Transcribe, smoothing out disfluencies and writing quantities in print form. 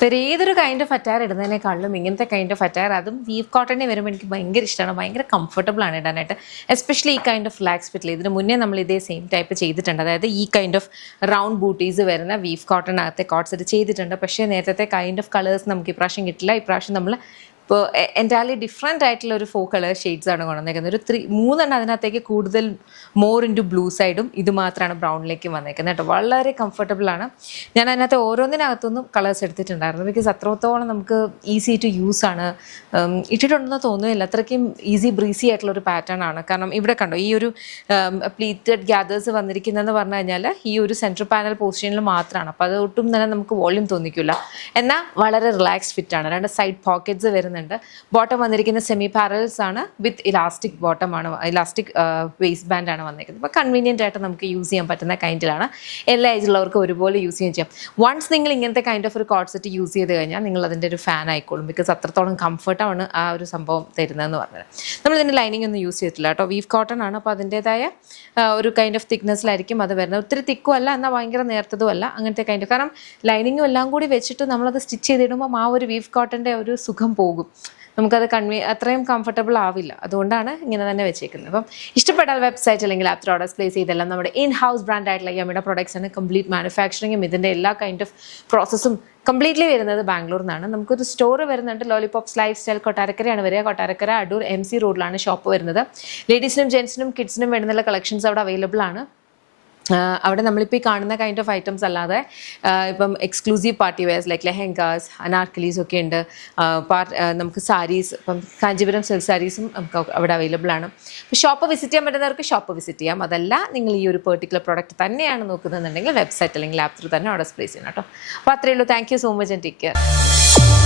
വേറെ ഏതൊരു kind of attire ഇടുന്നതിനേക്കാളും ഇങ്ങനത്തെ കൈൻഡ് ഓഫ് അറ്റയർ, അതും വീവ് കോട്ടണിൽ വരുമ്പോൾ എനിക്ക് ഭയങ്കര ഇഷ്ടമാണ്, ഭയങ്കര കംഫർട്ടബിൾ ആണ് ഇടാനായിട്ട്. എസ്പെഷ്യലി ഈ കൈൻഡ് ഓഫ് ഫ്ലാക്സ് ഫിറ്റിൽ ഇതിന് മുന്നേ നമ്മൾ ഇതേ സെയിം ടൈപ്പ് ചെയ്തിട്ടുണ്ട്. അതായത് ഈ കൈൻഡ് ഓഫ് റൗണ്ട് ബൂട്ടീസ് വരുന്ന വീവ് കോട്ടണിനകത്തെ കോട്ട് സെറ്റ് ചെയ്തിട്ടുണ്ട്. പക്ഷേ നേരത്തെ കൈൻഡ് ഓഫ് കളേഴ്സ് നമുക്ക് ഇപ്രാവശ്യം കിട്ടില്ല. ഇപ്രാവശ്യം നമ്മൾ ഇപ്പോൾ എൻറ്റയർലി ഡിഫറെൻ്റ് ആയിട്ടുള്ള ഒരു 4 കളർ ഷെയ്ഡ്സ് ആണ് കൊണ്ടുവന്നേക്കുന്നത്. ഒരു 3 അതിനകത്തേക്ക് കൂടുതൽ മോർ ഇൻ ടു ബ്ലൂ സൈഡും ഇത് മാത്രമാണ് ബ്രൗണിലേക്കും വന്നേക്കുന്നത് കേട്ടോ. വളരെ കംഫർട്ടബിൾ ആണ്. ഞാൻ അതിനകത്ത് ഓരോന്നിനകത്തുനിന്നും കളേഴ്സ് എടുത്തിട്ടുണ്ടായിരുന്നു. ബിക്കോസ് അത്രത്തോളം നമുക്ക് ഈസി ടു യൂസ് ആണ്. ഇട്ടിട്ടുണ്ടെന്ന് തോന്നുന്നില്ല, അത്രയ്ക്കും ഈസി ബ്രീസി ആയിട്ടുള്ള ഒരു പാറ്റേൺ ആണ്. കാരണം ഇവിടെ കണ്ടോ ഈ ഒരു പ്ലീറ്റഡ് ഗ്യാദേഴ്സ് വന്നിരിക്കുന്നതെന്ന് പറഞ്ഞു കഴിഞ്ഞാൽ ഈ ഒരു സെൻട്രൽ പാനൽ പൊസിഷനിൽ മാത്രമാണ്. അപ്പോൾ അത് ഒട്ടും തന്നെ നമുക്ക് വോളിയം തോന്നിക്കില്ല. എന്നാൽ വളരെ റിലാക്സ്ഡ് ഫിറ്റാണ്. 2 സൈഡ് പോക്കറ്റ്സ് വരുന്നുണ്ട്. ബോട്ടം വന്നിരിക്കുന്ന സെമി പാരൽസ് ആണ് വിത്ത് ഇലാസ്റ്റിക് ബോട്ടമാണ്, ഇലാസ്റ്റിക് വേസ്റ്റ് ബാൻഡ് ആണ് വന്നിരിക്കുന്നത്. അപ്പോൾ കൺവീനിയൻ്റ് ആയിട്ട് നമുക്ക് യൂസ് ചെയ്യാൻ പറ്റുന്ന കൈൻഡിലാണ്. എല്ലാ ഏജിലുള്ളവർക്കും ഒരുപോലെ യൂസ് ചെയ്യാം. വൺസ് നിങ്ങൾ ഇങ്ങനത്തെ കൈൻഡ് ഓഫ് ഒരു കോട്ട് സെറ്റ് യൂസ് ചെയ്ത് കഴിഞ്ഞാൽ നിങ്ങൾ അതിൻ്റെ ഒരു ഫാൻ ആയിക്കോളും. ബിക്കോസ് അത്രത്തോളം കംഫർട്ടാണ് ആ ഒരു സംഭവം തരുന്നതെന്ന് പറഞ്ഞത്. നമ്മൾ ഇതിൻ്റെ ലൈനിങ് ഒന്നും യൂസ് ചെയ്തിട്ടില്ല കേട്ടോ. വീവ് കോട്ടൺ ആണ്. അപ്പോൾ അതിൻ്റേതായ ഒരു കൈൻഡ് ഓഫ് തിക്നെസ്സിലായിരിക്കും അത് വരുന്നത്. ഒത്തിരി തിക്കും അല്ല, എന്നാൽ ഭയങ്കര നേർത്തതും അല്ല, അങ്ങനത്തെ കൈൻഡ്. കാരണം ലൈനിങ്ങും എല്ലാം കൂടി വെച്ചിട്ട് നമ്മളത് സ്റ്റിച്ച് ചെയ്തിടുമ്പോൾ ആ ഒരു വീവ് കോട്ടൻ്റെ ഒരു സുഖം പോകും. നമുക്കത് അത്രയും കംഫർട്ടബിൾ ആവില്ല. അതുകൊണ്ടാണ് ഇങ്ങനെ തന്നെ വെച്ചേക്കുന്നത്. അപ്പം ഇഷ്ടപ്പെട്ടാൽ വെബ്സൈറ്റ് അല്ലെങ്കിൽ ആപ്പ് ഓർഡേഴ്സ് പ്ലേസ് ചെയ്തെല്ലാം നമ്മുടെ ഇൻ ഹൗസ് ബ്രാൻഡ് ആയിട്ടുള്ള യമിയുടെ പ്രൊഡക്ട്സ് ആണ്. കംപ്ലീറ്റ് മാനുഫാക്ചറിങ്ങും ഇതിൻ്റെ എല്ലാ കൈൻഡ് ഓഫ് പ്രോസസ്സും കംപ്ലീറ്റ്ലി വരുന്നത് ബാംഗ്ലൂരിൽ നിന്നാണ്. നമുക്കൊരു സ്റ്റോർ വരുന്നുണ്ട്, ലോലിപോപ്സ് ലൈഫ് സ്റ്റൈൽ, കൊട്ടാരക്കരയാണ് വരിക. കൊട്ടാരക്കര അടൂർ MC റോഡിലാണ് ഷോപ്പ് വരുന്നത്. ലേഡീസിനും ജെൻസിനും കിഡ്സിനും വേണ്ടുന്ന കളക്ഷൻസ് അവിടെ അവൈലബിൾ ആണ്. അവിടെ നമ്മളിപ്പോൾ ഈ കാണുന്ന കൈൻഡ് ഓഫ് ഐറ്റംസ് അല്ലാതെ ഇപ്പം exclusive party wears like lehengas, anarkalis ഒക്കെ ഉണ്ട്. നമുക്ക് സാരീസ്, ഇപ്പം കാഞ്ചീപുരം സിൽക്ക് സാരീസും നമുക്ക് അവിടെ അവൈലബിൾ ആണ്. അപ്പോൾ ഷോപ്പ് വിസിറ്റ് ചെയ്യാൻ പറ്റുന്നവർക്ക് ഷോപ്പ് വിസിറ്റ് ചെയ്യാം. അതല്ല നിങ്ങൾ ഈ ഒരു പെർട്ടിക്കുലർ പ്രോഡക്റ്റ് തന്നെയാണ് നോക്കുന്നതെന്നുണ്ടെങ്കിൽ വെബ്സൈറ്റ് അല്ലെങ്കിൽ ആപ്പ് ത്രൂ തന്നെ ഓർഡർ പ്ലേസ് ചെയ്യണം കേട്ടോ. അപ്പോൾ അത്രയേ ഉള്ളൂ. Thank you so much and take care.